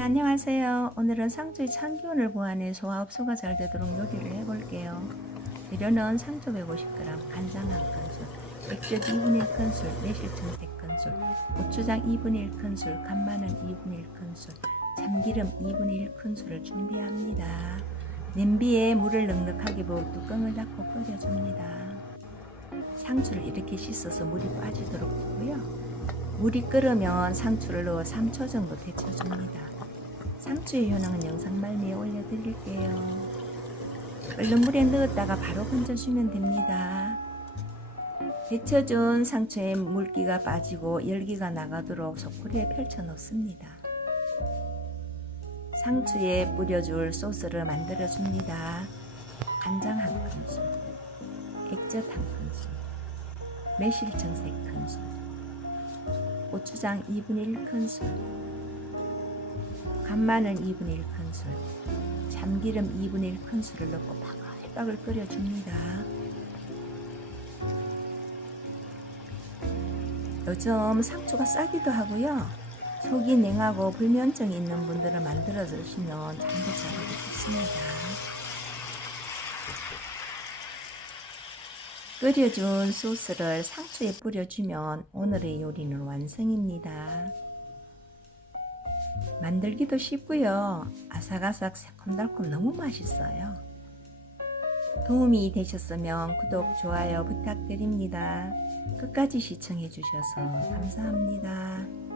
네, 안녕하세요. 오늘은 상추의 참기운을 보완해 소화 흡수가 잘 되도록 요리를 해볼게요. 재료는 상추 150g, 간장 1큰술, 액젓 2분의 1큰술, 매실청 3큰술, 고추장 2분의 1큰술, 간마늘 2분의 1큰술, 참기름 2분의 1큰술을 준비합니다. 냄비에 물을 넉넉하게 부어 뚜껑을 닫고 끓여줍니다. 상추를 이렇게 씻어서 물이 빠지도록 하고요. 물이 끓으면 상추를 넣어 3초 정도 데쳐줍니다. 상추의 효능은 영상 말미에 올려드릴게요. 끓는 물에 넣었다가 바로 건져주면 됩니다. 데쳐준 상추에 물기가 빠지고 열기가 나가도록 소쿠리에 펼쳐 놓습니다. 상추에 뿌려줄 소스를 만들어 줍니다. 간장 한 큰술, 액젓 한 큰술, 매실청 세 큰술, 고추장 2분의 1큰술, 간마늘 2분의 1 큰술, 참기름 2분의 1 큰술을 넣고 바글바글 끓여줍니다. 요즘 상추가 싸기도 하고요. 속이 냉하고 불면증이 있는 분들은 만들어 주시면 잠도 잘 오고 좋습니다. 끓여준 소스를 상추에 뿌려주면 오늘의 요리는 완성입니다. 만들기도 쉽고요. 아삭아삭 새콤달콤 너무 맛있어요. 도움이 되셨으면 구독, 좋아요 부탁드립니다. 끝까지 시청해 주셔서 감사합니다.